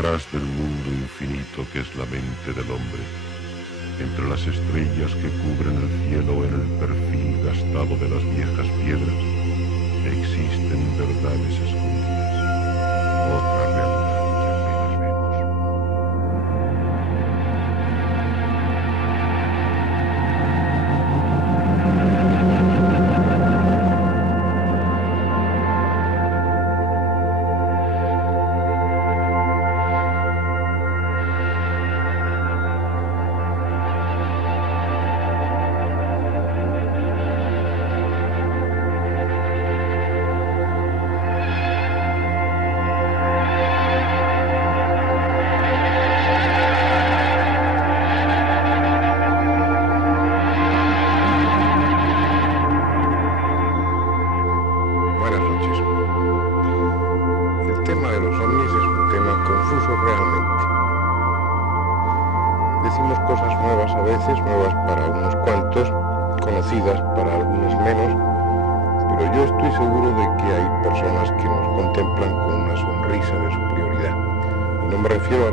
detrás del mundo infinito que es la mente del hombre, entre las estrellas que cubren el cielo en el perfil gastado de las viejas piedras, existen verdades escondidas, otra realidad que apenas vemos.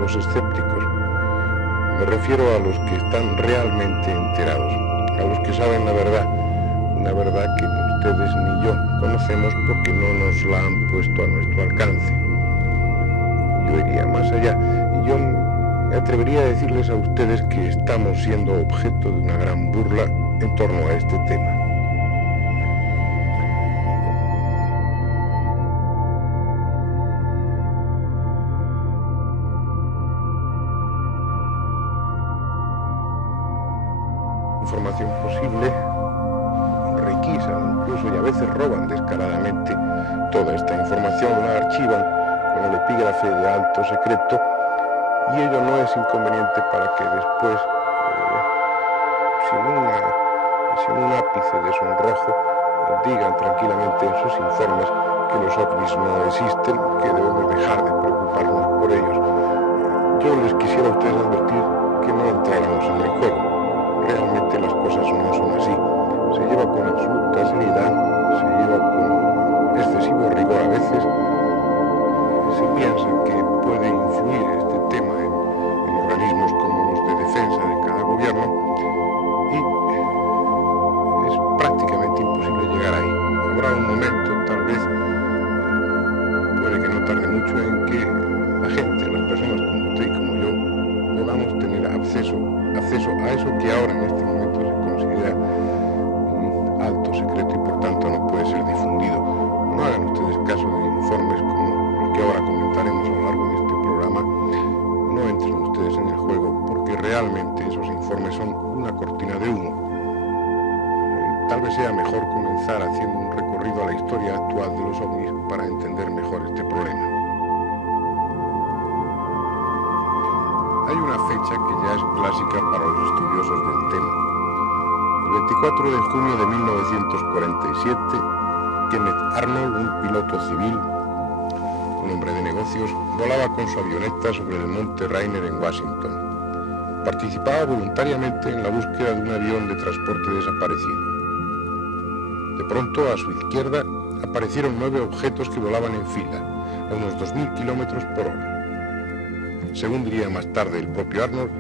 Escépticos. Me refiero a los que están realmente enterados, a los que saben la verdad, una verdad que ni ustedes ni yo conocemos porque no nos la han puesto a nuestro alcance. Yo iría más allá y yo me atrevería a decirles a ustedes que estamos siendo objeto de una gran burla en torno a este tema. Información posible, requisan incluso y a veces roban descaradamente toda esta información, la archivan con el epígrafe de alto secreto y ello no es inconveniente para que después, sin un ápice de sonrojo, digan tranquilamente en sus informes que los ovnis no existen, que debemos dejar de preocuparnos por ellos. Yo les quisiera a ustedes advertir que no entráramos en el juego. Realmente las cosas no son así. Se lleva con absoluta seriedad, se lleva con excesivo rigor a veces. Se piensa que puede influir este tema en organismos como los de defensa de cada gobierno y es prácticamente imposible llegar ahí. Habrá un momento, tal vez, puede que no tarde mucho, en que la gente, las personas como usted y como yo, podamos tener acceso a eso que ahora en este momento se considera alto secreto y por tanto no puede ser difundido. No hagan ustedes caso de informes como los que ahora comentaremos a lo largo de este programa. No entren ustedes en el juego porque realmente esos informes son una cortina de humo. Tal vez sea mejor comenzar haciendo un recorrido a la historia actual de los ovnis para entender mejor este problema. Hay una fecha que ya es clásica para los estudiosos del tema. El 24 de junio de 1947, Kenneth Arnold, un piloto civil, un hombre de negocios, volaba con su avioneta sobre el monte Rainier en Washington. Participaba voluntariamente en la búsqueda de un avión de transporte desaparecido. De pronto, a su izquierda, aparecieron 9 objetos que volaban en fila, a unos 2.000 kilómetros por hora. Según diría más tarde el propio Arnold,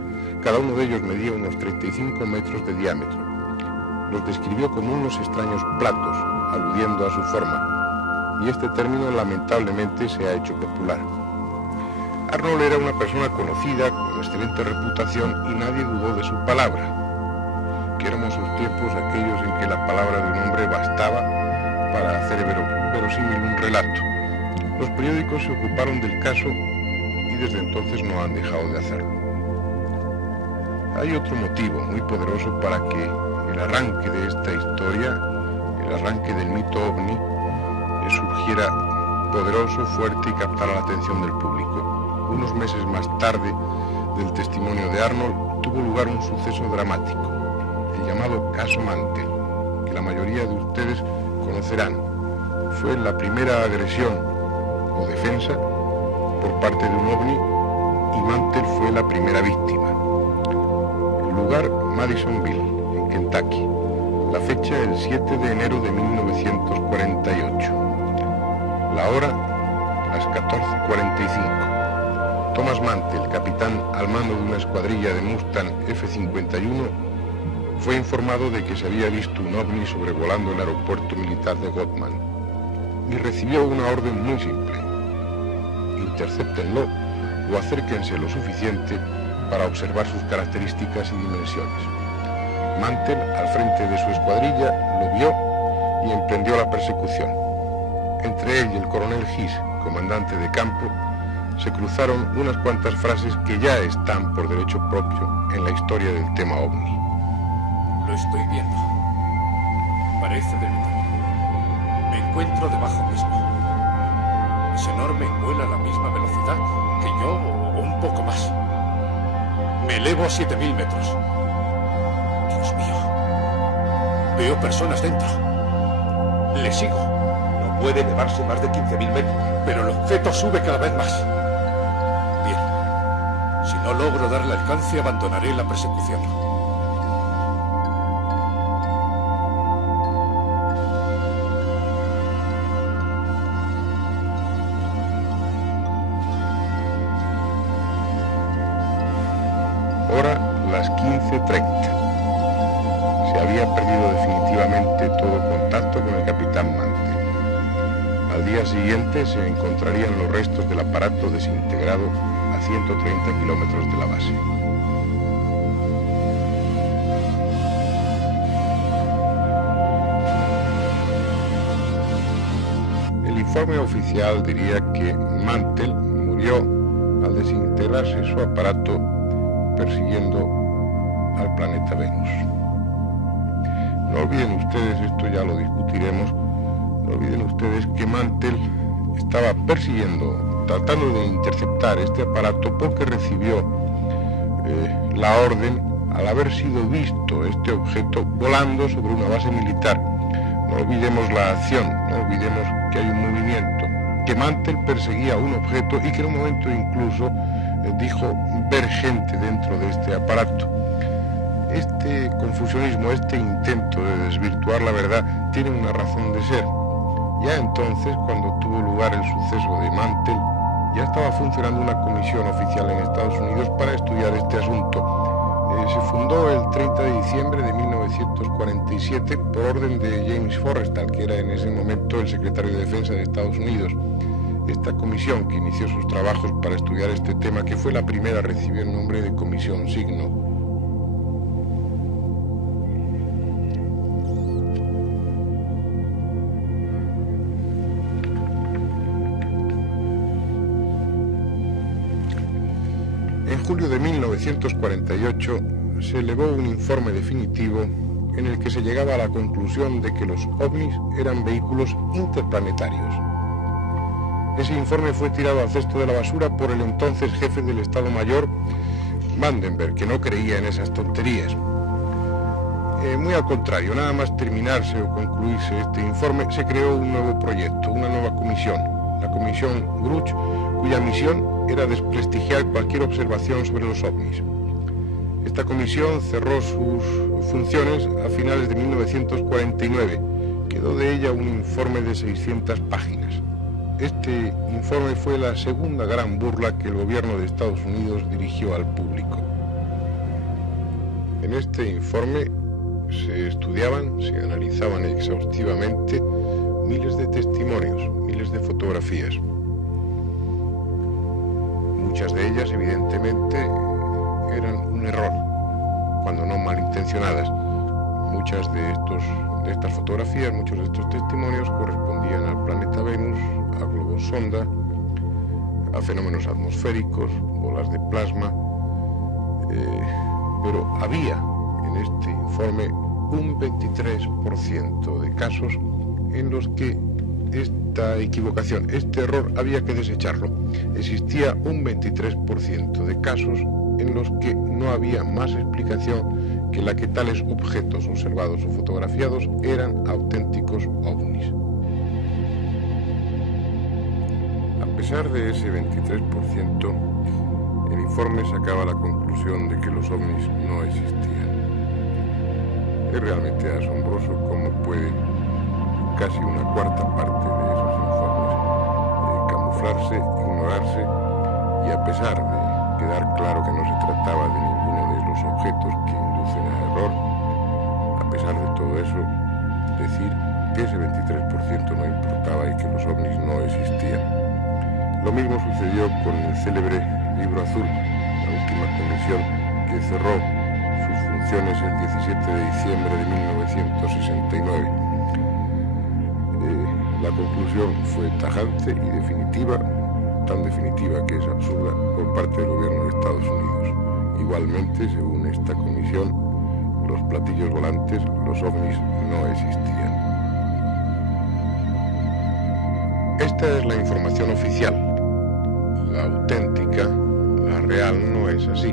cada uno de ellos medía unos 35 metros de diámetro. Los describió como unos extraños platos, aludiendo a su forma, y este término lamentablemente se ha hecho popular. Arnold era una persona conocida, con excelente reputación, y nadie dudó de su palabra. Qué hermosos tiempos aquellos en que la palabra de un hombre bastaba para hacer verosímil un relato. Los periódicos se ocuparon del caso y desde entonces no han dejado de hacerlo. Hay otro motivo muy poderoso para que el arranque de esta historia, el arranque del mito ovni, surgiera poderoso, fuerte y captara la atención del público. Unos meses más tarde del testimonio de Arnold tuvo lugar un suceso dramático, el llamado caso Mantell, que la mayoría de ustedes conocerán. Fue la primera agresión o defensa por parte de un ovni y Mantell fue la primera víctima. El lugar, Madisonville, en Kentucky. La fecha, el 7 de enero de 1948. La hora, las 14:45. Thomas Mantell, capitán al mando de una escuadrilla de Mustang F-51, fue informado de que se había visto un ovni sobrevolando el aeropuerto militar de Gotman y recibió una orden muy simple: intercéptenlo o acérquense lo suficiente para observar sus características y dimensiones. Mantell, al frente de su escuadrilla, lo vio y emprendió la persecución. Entre él y el coronel Hiss, comandante de campo, se cruzaron unas cuantas frases que ya están por derecho propio en la historia del tema ovni. Lo estoy viendo. Parece de metal. Me encuentro debajo mismo. Es enorme y vuela a la misma velocidad que yo o un poco más. Me elevo a 7000 metros. Dios mío. Veo personas dentro. Le sigo. No puede elevarse más de 15.000 metros. Pero el objeto sube cada vez más. Bien. Si no logro darle alcance, abandonaré la persecución. Hora las 15:30. Se había perdido definitivamente todo contacto con el capitán Mantell. Al día siguiente se encontrarían los restos del aparato desintegrado a 130 kilómetros de la base. El informe oficial diría que Mantell murió al desintegrarse su aparato persiguiendo al planeta Venus. No olviden ustedes, esto ya lo discutiremos, no olviden ustedes que Mantell estaba persiguiendo, tratando de interceptar este aparato porque recibió la orden al haber sido visto este objeto volando sobre una base militar. No olvidemos la acción, no olvidemos que hay un movimiento, que Mantell perseguía un objeto y que en un momento incluso dijo ver gente dentro de este aparato. Este confusionismo, este intento de desvirtuar la verdad tiene una razón de ser. Ya entonces, cuando tuvo lugar el suceso de Mantell, ya estaba funcionando una comisión oficial en Estados Unidos para estudiar este asunto. Se fundó el 30 de diciembre de 1947 por orden de James Forrestal, que era en ese momento el secretario de Defensa de Estados Unidos. Esta comisión que inició sus trabajos para estudiar este tema, que fue la primera, recibió el nombre de Comisión Signo. En julio de 1948 se elevó un informe definitivo en el que se llegaba a la conclusión de que los ovnis eran vehículos interplanetarios. Ese informe fue tirado al cesto de la basura por el entonces jefe del Estado Mayor, Vandenberg, que no creía en esas tonterías. Muy al contrario, nada más terminarse o concluirse este informe, se creó un nuevo proyecto, una nueva comisión, la Comisión Gruch, cuya misión era desprestigiar cualquier observación sobre los ovnis. Esta comisión cerró sus funciones a finales de 1949. Quedó de ella un informe de 600 páginas. Este informe fue la segunda gran burla que el gobierno de Estados Unidos dirigió al público. En este informe se estudiaban, se analizaban exhaustivamente miles de testimonios, miles de fotografías. Muchas de ellas, evidentemente, eran un error, cuando no malintencionadas. Muchas de estas fotografías, muchos de estos testimonios correspondían al planeta Venus, a globos sonda, a fenómenos atmosféricos, bolas de plasma, pero había en este informe un 23% de casos en los que esta equivocación, este error, había que desecharlo. Existía un 23% de casos en los que no había más explicación que la que tales objetos observados o fotografiados eran auténticos ovnis. A pesar de ese 23%, el informe sacaba la conclusión de que los ovnis no existían. Es realmente asombroso cómo puede casi una cuarta parte de esos informes camuflarse, ignorarse Y a pesar de quedar claro que no se trataba de ninguno de los objetos que inducen a error, a pesar de todo eso, decir que ese 23% no importaba y que los ovnis no existían. Lo mismo sucedió con el célebre Libro Azul, la última comisión que cerró sus funciones el 17 de diciembre de 1969. La conclusión fue tajante y definitiva, tan definitiva que es absurda por parte del gobierno de Estados Unidos. Igualmente, según esta comisión, los platillos volantes, los ovnis, no existían. Esta es la información oficial. La auténtica, la real, no es así.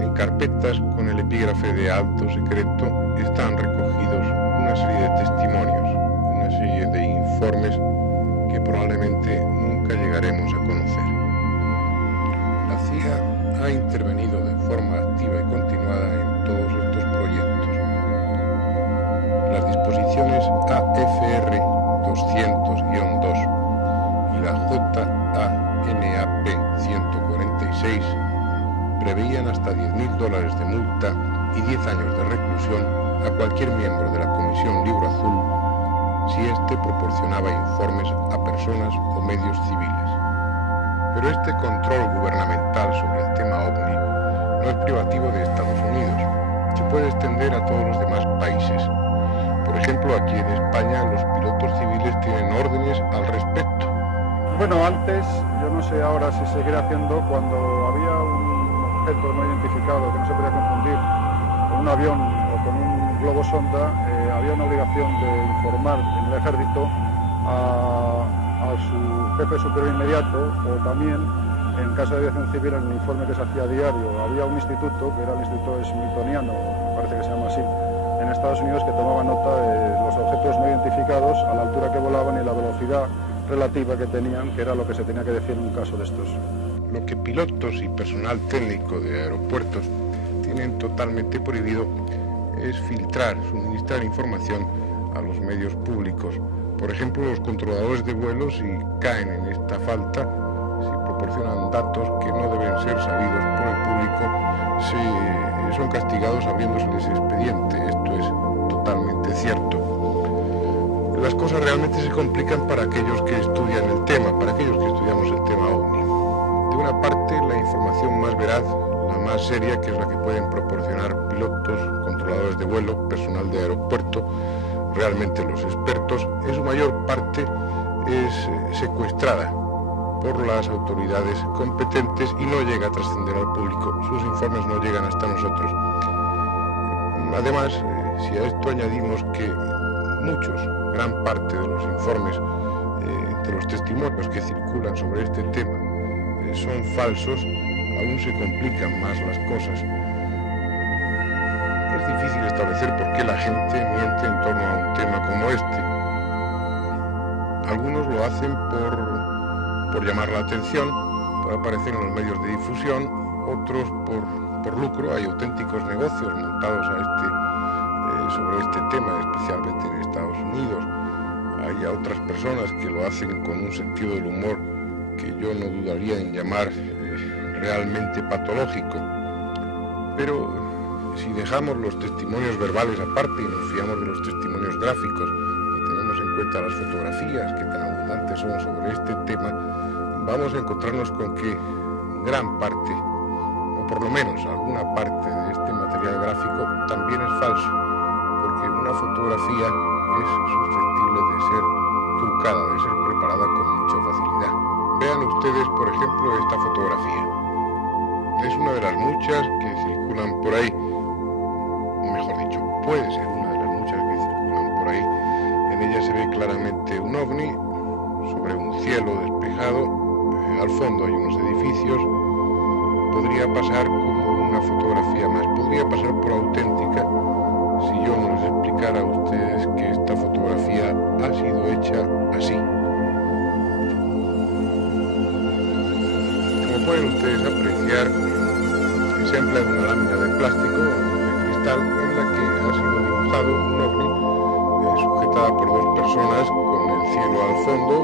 En carpetas con el epígrafe de alto secreto están recogidos una serie de testimonios, una serie de informes que probablemente nunca llegaremos a conocer. La CIA ha intervenido de forma activa y continuada en todos estos proyectos. Las disposiciones AFR 200-2 y la JANAP 146 preveían hasta $10.000 de multa y 10 años de reclusión a cualquier miembro de la Comisión Libro Azul si éste proporcionaba informes a personas o medios civiles. Pero este control gubernamental sobre el tema OVNI no es privativo de Estados Unidos. Se puede extender a todos los demás países. Por ejemplo, aquí en España los pilotos civiles tienen órdenes al respecto. Bueno, antes, yo no sé ahora si seguirá haciendo, cuando había un objeto no identificado que no se podía confundir con un avión o con un globo sonda, había una obligación de informar en el ejército a su jefe superior inmediato, o también, en caso de aviación civil, en el informe que se hacía a diario. Había un instituto, que era el Instituto Smithsoniano, parece que se llama así, en Estados Unidos, que tomaba nota de los objetos no identificados, a la altura que volaban y la velocidad relativa que tenían, que era lo que se tenía que decir en un caso de estos. Lo que pilotos y personal técnico de aeropuertos tienen totalmente prohibido es filtrar, suministrar información a los medios públicos. Por ejemplo, los controladores de vuelos, si caen en esta falta, si proporcionan datos que no deben ser sabidos por el público, son castigados abriéndoseles expediente. Esto es totalmente cierto. Las cosas realmente se complican para aquellos que estudian el tema, para aquellos que estudiamos el tema OVNI. De una parte, la información más veraz, la más seria, que es la que pueden proporcionar pilotos, controladores de vuelo, personal de aeropuerto, realmente los expertos, en su mayor parte es secuestrada por las autoridades competentes y no llega a trascender al público. Sus informes no llegan hasta nosotros. Además, si a esto añadimos que gran parte de los informes, de los testimonios que circulan sobre este tema, son falsos, aún se complican más las cosas. Es difícil establecer por qué la gente miente en torno a un tema como este. Algunos lo hacen por llamar la atención, por aparecer en los medios de difusión, otros por lucro. Hay auténticos negocios montados sobre este tema, especialmente en Estados Unidos. Hay otras personas que lo hacen con un sentido del humor que yo no dudaría en llamar realmente patológico. Pero si dejamos los testimonios verbales aparte y nos fiamos de los testimonios gráficos y tenemos en cuenta las fotografías que tan abundantes son sobre este tema, vamos a encontrarnos con que gran parte, o por lo menos alguna parte de este material gráfico también es falso, porque una fotografía es susceptible de ser trucada, de ser preparada con mucha facilidad. Vean ustedes, por ejemplo, esta fotografía. Es una de las muchas que circulan por ahí, mejor dicho, puede ser una de las muchas que circulan por ahí. En ella se ve claramente un ovni sobre un cielo despejado. Al fondo hay unos edificios. Podría pasar como una fotografía más, podría pasar por auténtica si yo no les explicara a ustedes que esta fotografía ha sido hecha así. Como pueden ustedes apreciar, se emplea una lámina de plástico o de cristal en la que ha sido dibujado un ovni sujetada por dos personas con el cielo al fondo,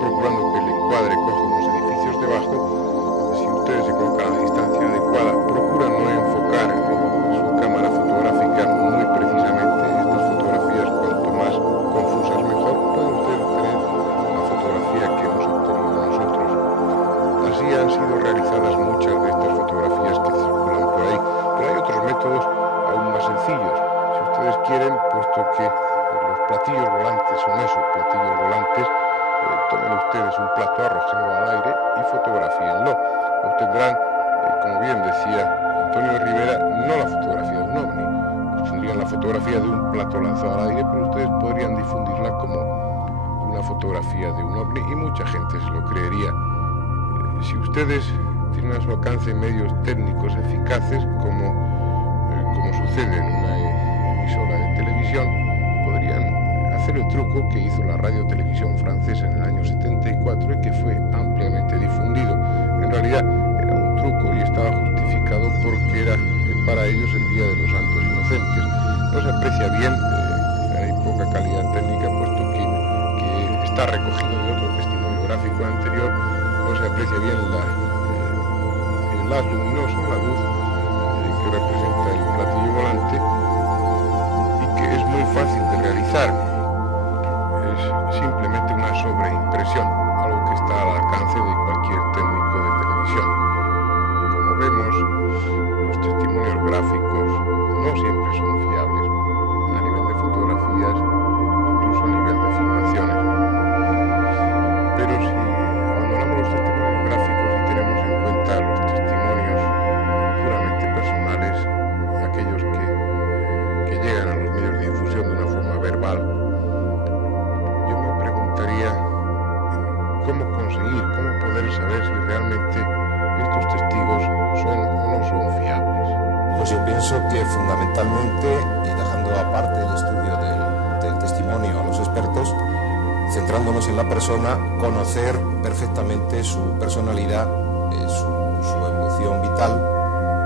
procurando que el encuadre coja unos edificios debajo. Si han sido realizadas muchas de estas fotografías que circulan por ahí, pero hay otros métodos aún más sencillos. Si ustedes quieren, puesto que los platillos volantes son eso, platillos volantes, tomen ustedes un plato, arrójenlo al aire y fotografíenlo. Obtendrán, como bien decía Antonio Rivera, no la fotografía de un ovni, obtendrían la fotografía de un plato lanzado al aire, pero ustedes podrían difundirla como una fotografía de un ovni y mucha gente se lo creería. Si ustedes tienen a su alcance medios técnicos eficaces, como sucede en una emisora de televisión, podrían hacer el truco que hizo la radio-televisión francesa en el año 74 y que fue ampliamente difundido. En realidad era un truco y estaba justificado porque era para ellos el Día de los Santos Inocentes. No se aprecia bien, hay poca calidad técnica, puesto que está recogido de otro testimonio gráfico anterior, no se aprecia bien el haz luminoso, la luz que representa el platillo volante y que es muy fácil de realizar. Es simplemente una sobreimpresión, algo que está al alcance de cualquier técnico de televisión. Como vemos, los testimonios gráficos no siempre son fiables, a nivel de fotografías, incluso a nivel de filmaciones. Pero si abandonamos los testimonios gráficos y tenemos en cuenta los testimonios puramente personales, aquellos que llegan a los medios de difusión de una forma verbal, yo me preguntaría cómo poder saber si realmente estos testigos son o no son fiables. Pues yo pienso que fundamentalmente, y dejando aparte el estudio del testimonio a los expertos, centrándonos en la persona, conocer perfectamente su personalidad, su evolución vital,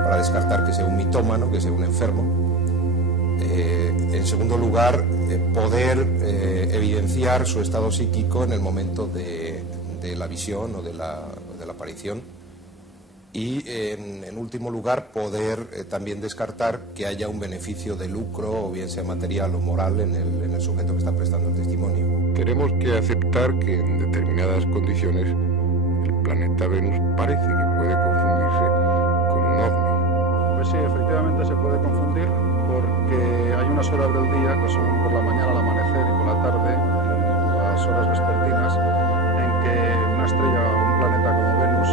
para descartar que sea un mitómano, que sea un enfermo. En segundo lugar, poder evidenciar su estado psíquico en el momento de la visión o de la aparición. Y en último lugar, poder también descartar que haya un beneficio de lucro, o bien sea material o moral, en el sujeto que está prestando el testimonio. Tenemos que aceptar que en determinadas condiciones el planeta Venus parece que puede confundirse con un ovni. Pues sí, efectivamente se puede confundir porque hay unas horas del día, que son por la mañana al amanecer y por la tarde, las horas vespertinas, en que una estrella o un planeta como Venus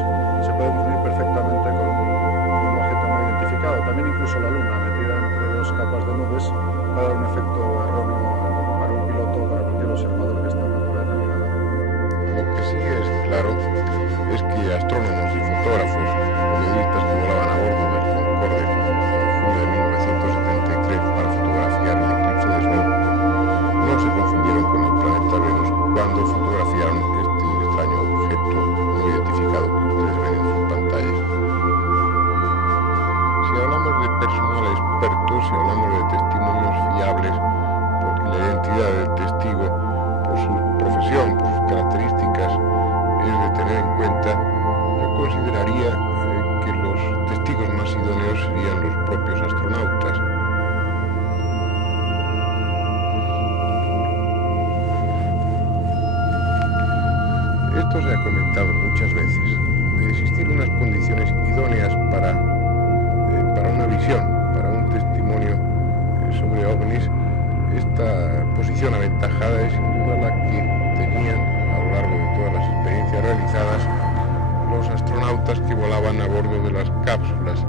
se puede confundir perfectamente con un objeto no identificado. También incluso la Luna, metida entre dos capas de nubes, va a dar un efecto erróneo para un piloto o para cualquier observador que esté en una altura determinada. Lo que sí es claro es que astrónomos y fotógrafos, periodistas que volaban a bordo del Concorde en julio de 1973 para fotografiar el eclipse de Sol, no se confundieron con el planeta Venus cuando fotografiaron este extraño objeto no identificado que ustedes ven en sus pantallas. Si hablamos de personal experto, si hablamos de testimonios fiables, porque la identidad del testigo, por su profesión, por sus características, es de tener en cuenta, yo consideraría que los testigos más idóneos serían los propios astronautas. Esto se ha comentado muchas veces, de existir unas condiciones idóneas para una visión, para un testimonio sobre ovnis. Esta posición aventajada es sin duda la que tenían a lo largo de todas las experiencias realizadas los astronautas que volaban a bordo de las cápsulas.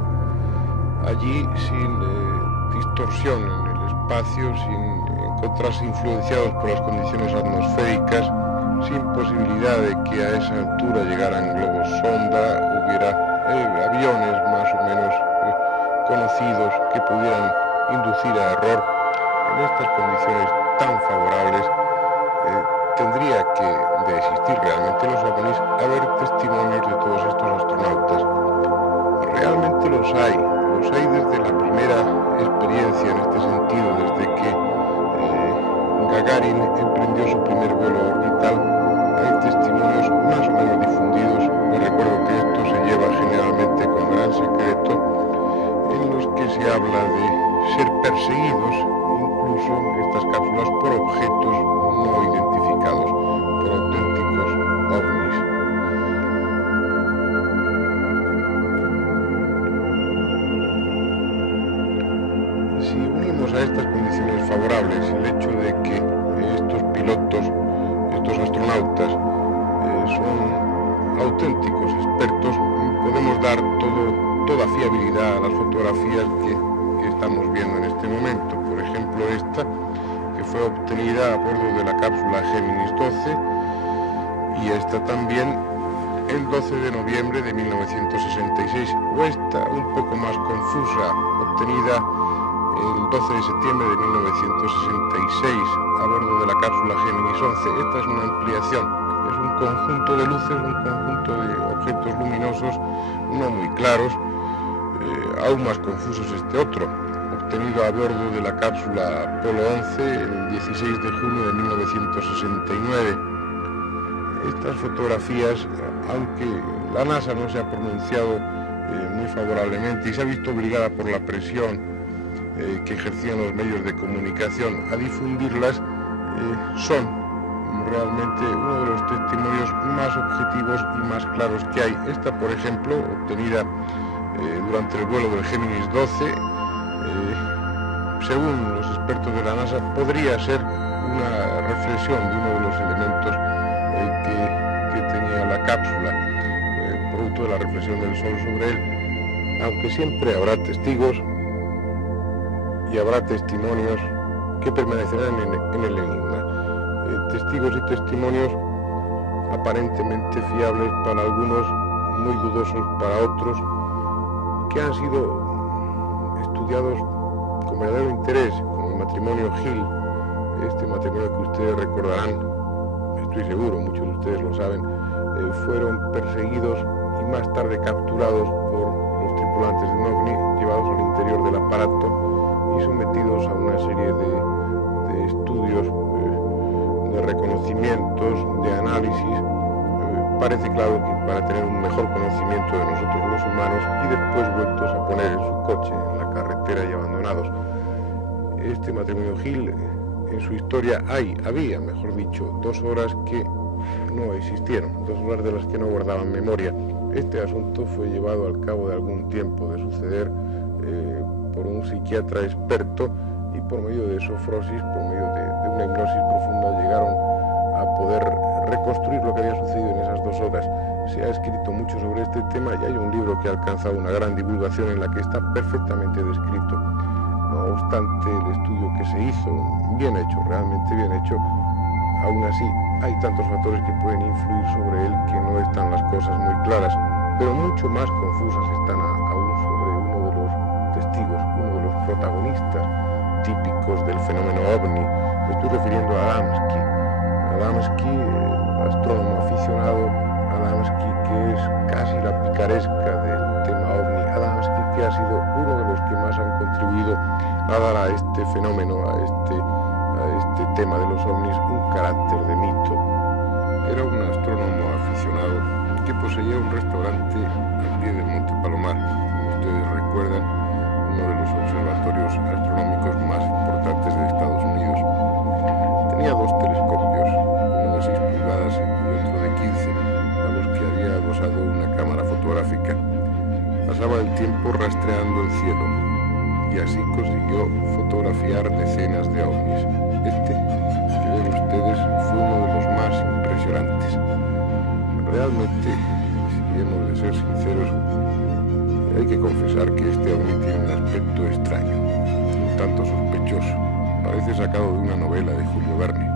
Allí, sin distorsión en el espacio, sin encontrarse influenciados por las condiciones atmosféricas, sin posibilidad de que a esa altura llegaran globos sonda, hubiera aviones más o menos conocidos que pudieran inducir a error. En estas condiciones tan favorables tendría que, de existir realmente los ovnis, haber testimonios de todos estos astronautas. Realmente los hay desde la primera experiencia en este sentido, desde que Gagarin emprendió su primer vuelo orbital. Hay testimonios más o menos difundidos. Me recuerdo que esto se lleva generalmente con gran secreto, en los que se habla de ser perseguidos, incluso estas cápsulas, por objetos no identificados, por auténticos ovnis. auténticos expertos, podemos dar toda fiabilidad a las fotografías que estamos viendo en este momento. Por ejemplo, esta, que fue obtenida a bordo de la cápsula Géminis 12, y esta también el 12 de noviembre de 1966, o esta un poco más confusa, obtenida el 12 de septiembre de 1966 a bordo de la cápsula Géminis 11. Esta es una ampliación, es un conjunto de luces, un conjunto de objetos luminosos no muy claros, aún más confusos este otro, obtenido a bordo de la cápsula Apolo 11 el 16 de junio de 1969. Estas fotografías, aunque la NASA no se ha pronunciado muy favorablemente y se ha visto obligada por la presión que ejercían los medios de comunicación a difundirlas, son realmente uno de los testimonios más objetivos y más claros que hay. Esta, por ejemplo, obtenida durante el vuelo del Géminis 12, según los expertos de la NASA, podría ser una reflexión de uno de los elementos que tenía la cápsula, producto de la reflexión del Sol sobre él, aunque siempre habrá testigos y habrá testimonios que permanecerán en el enigma. Testigos y testimonios aparentemente fiables para algunos, muy dudosos para otros, que han sido estudiados con verdadero interés, como el matrimonio Hill, este matrimonio que ustedes recordarán, estoy seguro, muchos de ustedes lo saben, fueron perseguidos y más tarde capturados por los tripulantes de un ovni, llevados al interior del aparato y sometidos a una serie de estudios, de reconocimientos, de análisis. Parece claro que para tener un mejor conocimiento de nosotros los humanos, y después vueltos a poner en su coche en la carretera y abandonados. Este matrimonio Hill, en su historia había, mejor dicho, 2 horas que no existieron, 2 horas de las que no guardaban memoria. Este asunto fue llevado al cabo de algún tiempo de suceder por un psiquiatra experto, y por medio de sofrosis, por medio de una hipnosis profunda, llegaron a poder reconstruir lo que había sucedido en esas 2 horas. Se ha escrito mucho sobre este tema y hay un libro que ha alcanzado una gran divulgación en la que está perfectamente descrito. No obstante, el estudio que se hizo, bien hecho, realmente bien hecho, aún así hay tantos factores que pueden influir sobre él que no están las cosas muy claras, pero mucho más confusas están aún sobre uno de los testigos, uno de los protagonistas típicos del fenómeno ovni. Me estoy refiriendo a Adamski. Adamski, el astrónomo aficionado, Adamski, que es casi la picaresca del tema ovni, Adamski, que ha sido uno de los que más han contribuido a dar a este fenómeno, a este tema de los ovnis, un carácter de mito. Era un astrónomo aficionado que poseía un restaurante al pie del Monte Palomar, como ustedes recuerdan, uno de los observatorios astronómicos más importantes de Estados Unidos. Tenía 2 telescopios, uno de 6 pulgadas y otro de 15, a los que había adosado una cámara fotográfica. Pasaba el tiempo rastreando el cielo y así consiguió fotografiar decenas de ovnis. Este, que ven ustedes, fue uno de los más impresionantes. Realmente, si hemos de ser sinceros, hay que confesar que este ovni tiene un aspecto extraño, un tanto sospechoso. Parece sacado de una novela de Julio Verne.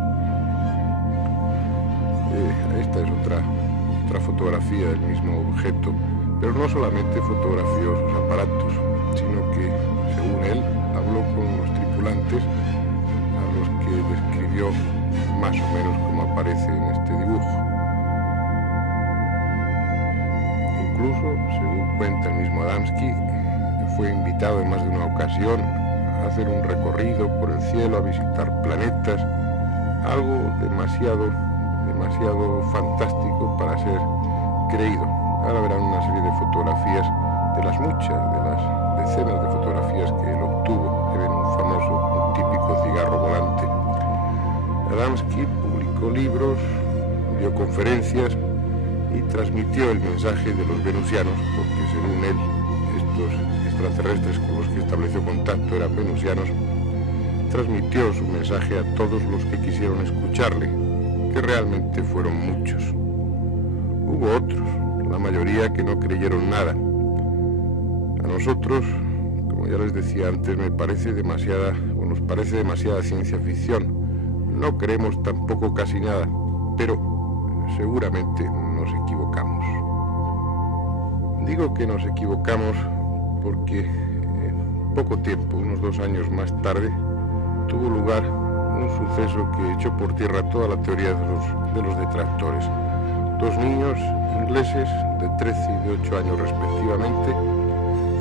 Esta es otra fotografía del mismo objeto, pero no solamente fotografió sus aparatos, sino que, según él, habló con los tripulantes, a los que describió más o menos como aparece en este dibujo. Incluso, según cuenta el mismo Adamski, fue invitado en más de una ocasión a hacer un recorrido por el cielo, a visitar planetas, algo demasiado fantástico para ser creído. Ahora verán una serie de fotografías, de las muchas, de las decenas de fotografías que él obtuvo. Que ven un famoso, un típico cigarro volante. Adamski publicó libros, dio conferencias y transmitió el mensaje de los venusianos, porque según él, estos extraterrestres con los que estableció contacto eran venusianos. Transmitió su mensaje a todos los que quisieron escucharle, que realmente fueron muchos. Hubo otros, la mayoría que no creyeron nada. A nosotros, como ya les decía antes, nos parece demasiada ciencia ficción. No creemos tampoco casi nada, pero seguramente nos equivocamos. Digo que nos equivocamos porque en poco tiempo, unos 2 años más tarde, tuvo lugar un suceso que echó por tierra toda la teoría de los detractores. 2 niños ingleses de 13 y de 8 años respectivamente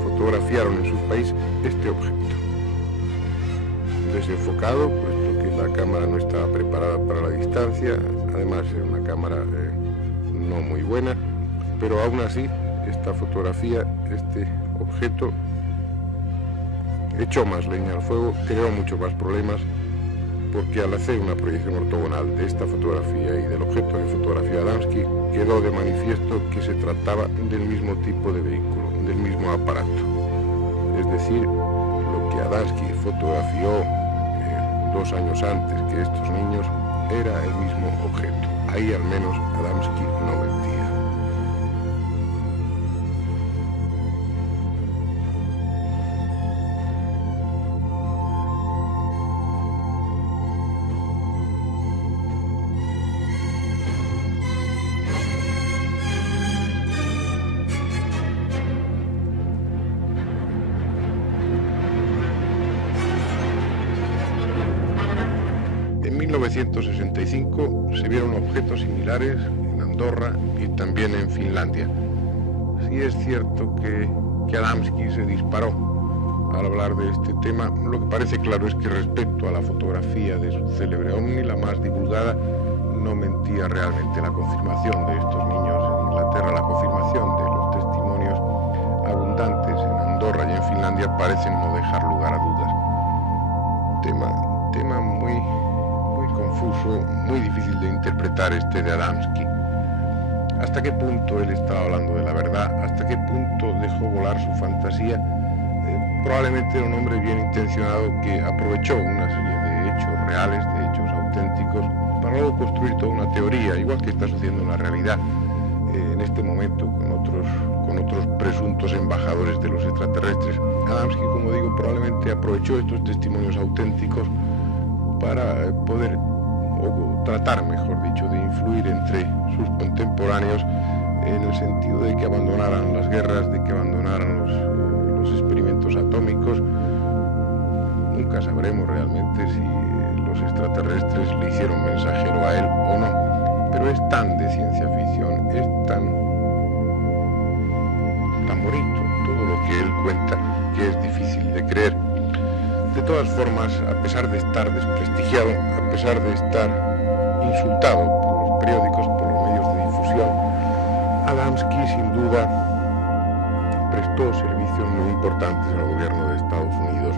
fotografiaron en su país este objeto. Desenfocado, puesto que la cámara no estaba preparada para la distancia, además era una cámara no muy buena, pero aún así esta fotografía, este objeto, echó más leña al fuego, creó muchos más problemas, porque al hacer una proyección ortogonal de esta fotografía y del objeto que fotografió Adamski, quedó de manifiesto que se trataba del mismo tipo de vehículo, del mismo aparato. Es decir, lo que Adamski fotografió 2 años antes que estos niños era el mismo objeto. Ahí al menos Adamski no mentía. En 1965 se vieron objetos similares en Andorra y también en Finlandia. Sí es cierto que Adamski se disparó al hablar de este tema. Lo que parece claro es que respecto a la fotografía de su célebre ovni, la más divulgada, no mentía realmente. La confirmación de estos niños en Inglaterra, la confirmación de los testimonios abundantes en Andorra y en Finlandia parecen no dejar lugar a dudas. Tema muy confuso, muy difícil de interpretar este de Adamski. ¿Hasta qué punto él estaba hablando de la verdad? ¿Hasta qué punto dejó volar su fantasía? Probablemente era un hombre bien intencionado que aprovechó una serie de hechos reales, de hechos auténticos, para luego construir toda una teoría, igual que está sucediendo en la realidad en este momento con otros presuntos embajadores de los extraterrestres. Adamski, como digo, probablemente aprovechó estos testimonios auténticos para poder, o tratar, mejor dicho, de influir entre sus contemporáneos en el sentido de que abandonaran las guerras, de que abandonaran los experimentos atómicos. Nunca sabremos realmente si los extraterrestres le hicieron mensajero a él o no, pero es tan de ciencia ficción, es tan bonito todo lo que él cuenta que es difícil de creer. De todas formas, a pesar de estar desprestigiado, a pesar de estar insultado por los periódicos, por los medios de difusión, Adamski sin duda prestó servicios muy importantes al gobierno de Estados Unidos.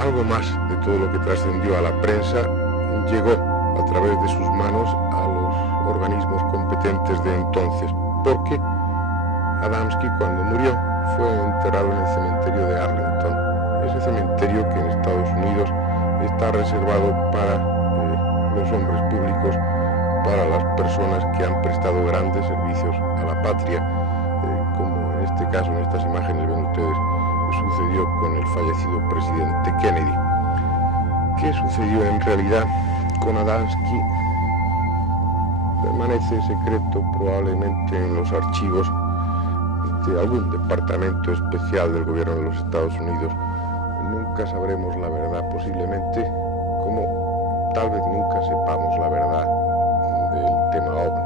Algo más de todo lo que trascendió a la prensa llegó a través de sus manos a los organismos competentes de entonces, porque Adamski, cuando murió, fue enterrado en el cementerio de Arlington. Ese cementerio que en Estados Unidos está reservado para los hombres públicos, para las personas que han prestado grandes servicios a la patria, como en este caso, en estas imágenes ven ustedes, sucedió con el fallecido presidente Kennedy. ¿Qué sucedió en realidad con Adamski? Permanece secreto probablemente en los archivos de algún departamento especial del gobierno de los Estados Unidos. Nunca sabremos la verdad, posiblemente, como tal vez nunca sepamos la verdad del tema OVNI.